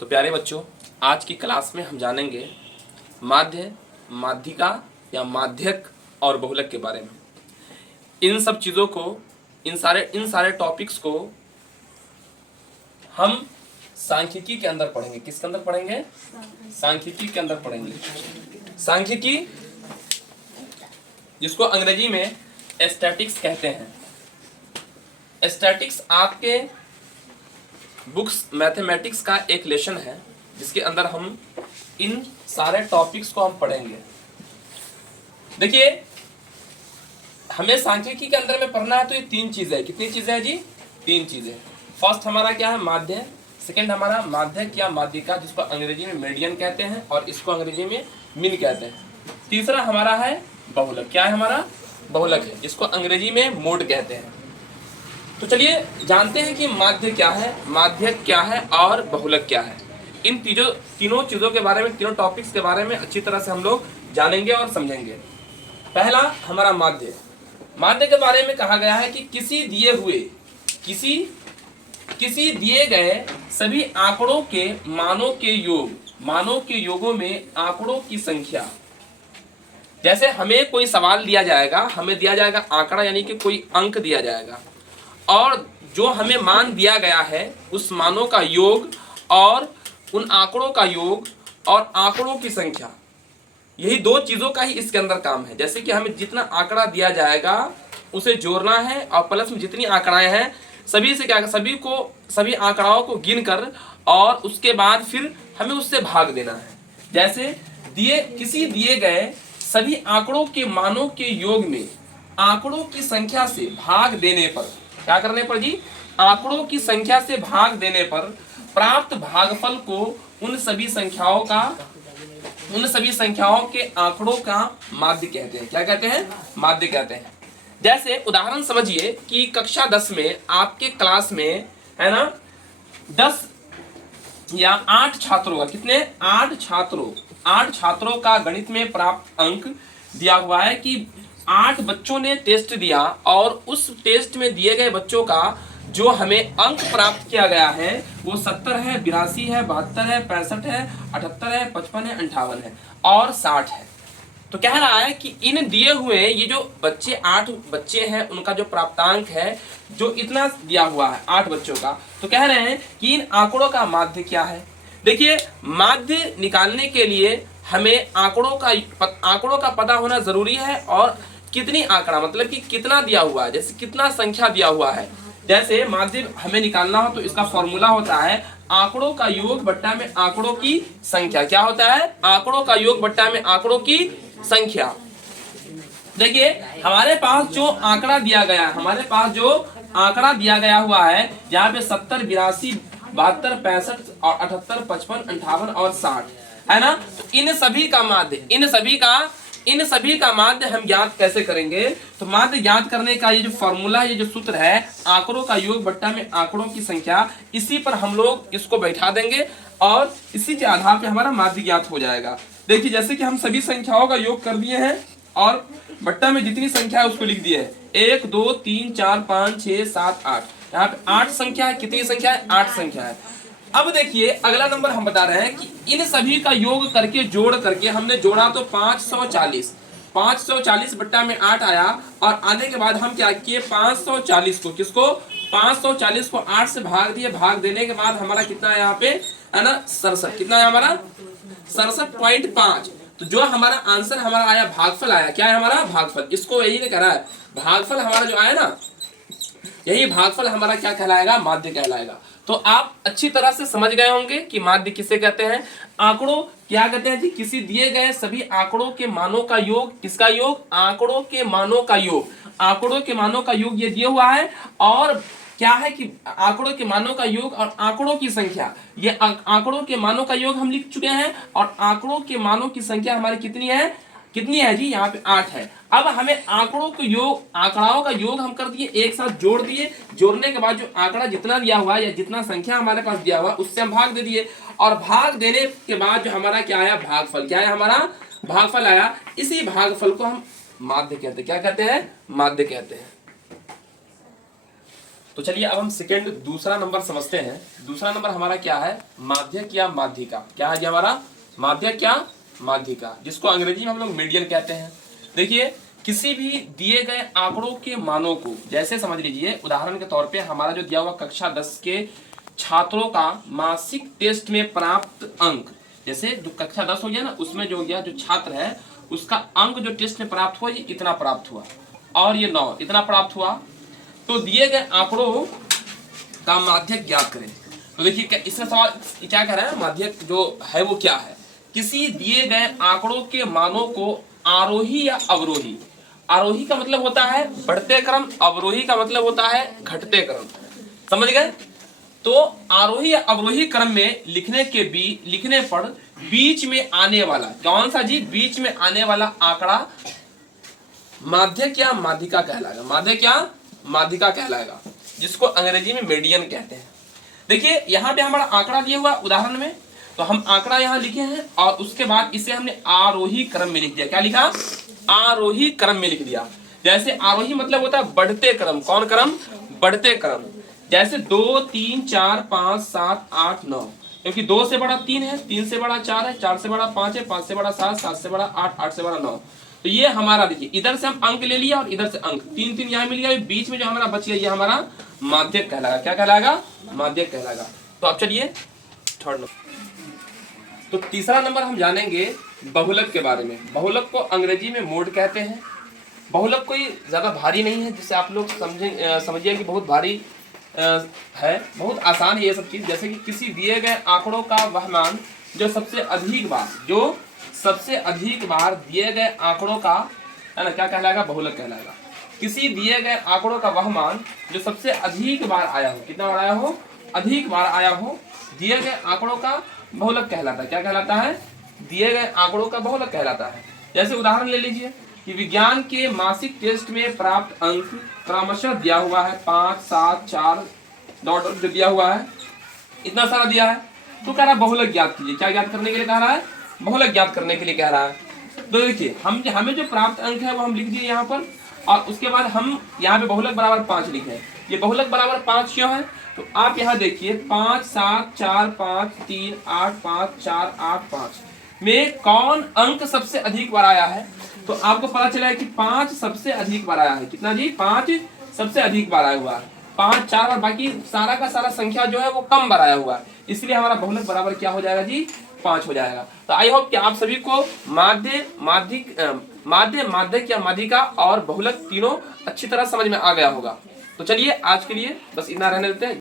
तो प्यारे बच्चों, आज की क्लास में हम जानेंगे माध्य, माध्यिका या माध्यक और बहुलक के बारे में। इन सब चीज़ों को, इन सारे टॉपिक्स को हम सांख्यिकी के अंदर पढ़ेंगे। किसके अंदर पढ़ेंगे? सांख्यिकी के अंदर पढ़ेंगे। सांख्यिकी, जिसको अंग्रेजी में स्टैटिक्स कहते हैं। स्टैटिक्स आपके बुक्स मैथमेटिक्स का एक लेसन है, जिसके अंदर हम इन सारे टॉपिक्स को हम पढ़ेंगे। देखिए, हमें सांख्यिकी के अंदर में पढ़ना है तो ये तीन चीजें हैं। कितनी चीजें हैं जी? तीन चीजें। फर्स्ट हमारा क्या है? माध्य। सेकंड हमारा माध्यक या माध्यिका, जिसको अंग्रेजी में मीडियन कहते हैं और इसको अंग्रेजी में मीन कहते हैं। तीसरा हमारा है बहुलक। क्या है हमारा? बहुलक है, इसको अंग्रेजी में मोड कहते हैं। तो चलिए जानते हैं कि माध्य क्या है, माध्यक क्या है और बहुलक क्या है। इन तीनों चीजों के बारे में, तीनों टॉपिक्स के बारे में अच्छी तरह से हम लोग जानेंगे और समझेंगे। पहला हमारा माध्य। माध्य के बारे में कहा गया है कि किसी दिए गए सभी आंकड़ों के मानों के योगों में आंकड़ों की संख्या। जैसे हमें कोई सवाल दिया जाएगा, हमें दिया जाएगा आंकड़ा, यानी कि कोई अंक दिया जाएगा, और जो हमें मान दिया गया है उस मानों का योग और उन आंकड़ों का योग और आंकड़ों की संख्या, यही दो चीजों का ही इसके अंदर काम है। जैसे कि हमें जितना आंकड़ा दिया जाएगा उसे जोड़ना है और प्लस में जितनी आंकड़ाएं हैं सभी आंकड़ाओं को गिनकर और उसके बाद फिर हमें उससे भाग देना है। जैसे किसी दिए गए सभी आंकड़ों के मानों के योग में आंकड़ों की संख्या से भाग देने पर, क्या करने पर जी? आंकड़ों की संख्या से भाग देने पर प्राप्त भागफल को उन सभी संख्याओं के आंकड़ों का माध्य कहते हैं। क्या कहते हैं? माध्य कहते हैं। जैसे उदाहरण समझिए कि कक्षा 10 में आपके क्लास में है ना 10 या 8 छात्रों का, कितने? 8 छात्रों का गणित में प्राप्त अंक दिया हुआ है कि 8 बच्चों ने टेस्ट दिया और उस टेस्ट में दिए गए बच्चों का जो हमें अंक प्राप्त किया गया है वो 70 है, 82 है, 72 है, 65 है, 78 है, 55 है, 58 है और 60 है। तो कह रहा है कि इन दिए हुए ये जो 8 बच्चे हैं उनका जो प्राप्तांक है जो इतना दिया हुआ है 8 बच्चों का, तो कह रहे हैं कि इन आंकड़ों का माध्य क्या है। देखिए, माध्य निकालने के लिए हमें आंकड़ों का पता होना जरूरी है और कितनी आंकड़ा मतलब कि कितना दिया हुआ है, जैसे कितना संख्या दिया हुआ है। जैसे माध्य हमें निकालना हो तो इसका फॉर्मूला होता है आंकड़ों का योग बट्टा में आंकड़ों की संख्या। क्या होता है? आंकड़ों का योग बट्टा में आंकड़ों की संख्या। देखिए, हमारे पास जो आंकड़ा दिया गया हुआ है यहाँ पे 70, 82, 72, 65 और 78, 55, 58 और 60 है ना। तो इन सभी का माध्य हम ज्ञात कैसे करेंगे? तो माध्य ज्ञात करने का ये जो फॉर्मूला, ये जो सूत्र है आंकड़ों का योग बट्टा में आंकड़ों की संख्या, इसी पर हम लोग इसको बैठा देंगे और इसी के आधार पे हमारा माध्य ज्ञात हो जाएगा। देखिए, जैसे कि हम सभी संख्याओं का योग कर दिए हैं और बट्टा में जितनी संख्या है उसको लिख दिए है। 1 2 3 4 5 6 7 8, यहाँ पे 8 संख्या है। कितनी संख्या है? 8 संख्या है। अब देखिए, अगला नंबर हम बता रहे हैं कि इन सभी का योग करके जोड़ करके हमने जोड़ा तो 540 बट्टा में 8 आया और आने के बाद हम क्या किए? 540 को, किसको? 540 को 8 से भाग दिए। भाग देने के बाद हमारा कितना है यहाँ पे? है ना 67। कितना है हमारा? 67.5। तो जो हमारा आंसर हमारा आया, भागफल आया। क्या है हमारा? भागफल। इसको यही ने करा है, भागफल हमारा जो आया ना, यही भागफल हमारा क्या कहलाएगा? माध्य कहलाएगा। तो आप अच्छी तरह से समझ गए होंगे कि माध्य किसे कहते हैं। आंकड़ों क्या कहते हैं जी? किसी दिए गए सभी आंकड़ों के मानों का योग। किसका योग? आंकड़ों के मानों का योग। आंकड़ों के मानों का योग ये दिया हुआ है और क्या है कि आंकड़ों के मानों का योग और आंकड़ों की संख्या, ये आंकड़ों के मानों का योग हम लिख चुके हैं और आंकड़ों के मानों की संख्या हमारी कितनी है जी? यहाँ पे 8 है। अब हमें आंकड़ाओं का योग हम कर दिए, एक साथ जोड़ दिए। जोड़ने के बाद जो आंकड़ा जितना दिया हुआ है या जितना संख्या हमारे पास दिया हुआ उससे हम भाग दे दिए और भाग देने के बाद जो हमारा क्या आया? भागफल। क्या है हमारा? भागफल आया। इसी भागफल को हम माध्य कहते हैं। क्या कहते हैं? माध्य कहते हैं। तो चलिए अब हम सेकंड दूसरा नंबर समझते हैं। दूसरा नंबर हमारा क्या है, माध्यक या माध्यिका। क्या है जी हमारा, माध्यक या माध्यिका, जिसको अंग्रेजी में हम लोग मीडियन कहते हैं। देखिए किसी भी दिए गए आंकड़ों के मानों को, जैसे समझ लीजिए उदाहरण के तौर पे हमारा जो दिया हुआ कक्षा 10 के छात्रों का मासिक टेस्ट में प्राप्त अंक, जैसे जो कक्षा 10 हो गया ना, उसमें जो हो गया जो छात्र है उसका अंक जो टेस्ट में प्राप्त हुआ ये इतना प्राप्त हुआ और ये 9 इतना प्राप्त हुआ। तो दिए गए आंकड़ों का माध्यक ज्ञात करें। तो देखिए इसमें सवाल क्या कह रहा है, माध्यक जो है वो क्या है, किसी दिए गए आंकड़ों के मानों को आरोही या अवरोही, आरोही का मतलब होता है बढ़ते क्रम, अवरोही का मतलब होता है घटते क्रम, समझ गए। तो आरोही या अवरोही क्रम में लिखने पर बीच में आने वाला कौन सा जी, बीच में आने वाला आंकड़ा माध्यक या माध्यिका कहलाएगा, माध्यक या माध्यिका कहलाएगा, जिसको अंग्रेजी में मीडियन कहते हैं। देखिए यहाँ पे हमारा आंकड़ा दिया हुआ उदाहरण में, तो हम आंकड़ा यहाँ लिखे हैं और उसके बाद इसे हमने आरोही क्रम में लिख दिया। क्या लिखा, आरोही क्रम में लिख दिया। जैसे आरोही मतलब होता है बढ़ते क्रम, कौन क्रम, बढ़ते क्रम। जैसे 2 3 4 5 7 8 9, क्योंकि 2 से बड़ा 3 है, 3 से बड़ा 4 है, 4 से बड़ा 5 है, 5 से बड़ा 7, 7 से बड़ा 8, 8 से बड़ा 9। तो ये हमारा देखिए इधर से हम अंक ले लिया और इधर से अंक 3 3 यहाँ मिल गया, बीच में जो हमारा बच गया ये हमारा माध्यक कहलाएगा। क्या कहलाएगा, माध्यक कहलाएगा। तो अब चलिए थर्ड नंबर, तो तीसरा नंबर हम जानेंगे बहुलक के बारे में। बहुलक को अंग्रेजी में मोड कहते हैं। बहुलक कोई ज्यादा भारी नहीं है जिससे आप लोग समझिए कि बहुत भारी है, बहुत आसान है ये सब चीज। जैसे कि किसी दिए गए आंकड़ों का वह मान जो सबसे अधिक बार दिए गए आंकड़ों का, है ना, क्या कहलाएगा, बहुलक कहलाएगा। किसी दिए गए आंकड़ों का वह मान जो सबसे अधिक बार आया हो, कितना बार आया हो, अधिक बार आया हो, दिए गए आंकड़ों का बहुलक कहलाता है। क्या कहलाता है, दिए गए आंकड़ों का बहुलक कहलाता है। जैसे उदाहरण ले लीजिए कि विज्ञान के मासिक टेस्ट में प्राप्त अंक क्रमशः दिया हुआ है 5 7 4 डॉट जो दिया हुआ है, इतना सारा दिया है। तो कह रहा है बहुलक ज्ञात कीजिए। क्या ज्ञात करने के लिए कह रहा है, बहुलक ज्ञात करने के लिए कह रहा है। तो देखिए हमें जो प्राप्त अंक है वो हम लिख दिए यहाँ पर, और उसके बाद हम यहाँ पे बहुलक बराबर 5 लिखे। ये बहुलक बराबर 5 क्यों है, तो आप यहाँ देखिए 5 7 4 5 3 8 5 4 8 5 में कौन अंक सबसे अधिक बार आया है। तो आपको पता चला है कि 5 सबसे अधिक बार आया है। कितना जी, 5 सबसे अधिक बार आया हुआ है, 5 4 बार, बाकी सारा का सारा संख्या जो है वो कम बार आया हुआ है, इसलिए हमारा बहुलक बराबर क्या हो जाएगा जी, 5 हो जाएगा। तो आई होप कि आप सभी को माध्यक या माध्यिका और बहुलक तीनों अच्छी तरह समझ में आ गया होगा। तो चलिए आज के लिए बस इतना रहने देते हैं।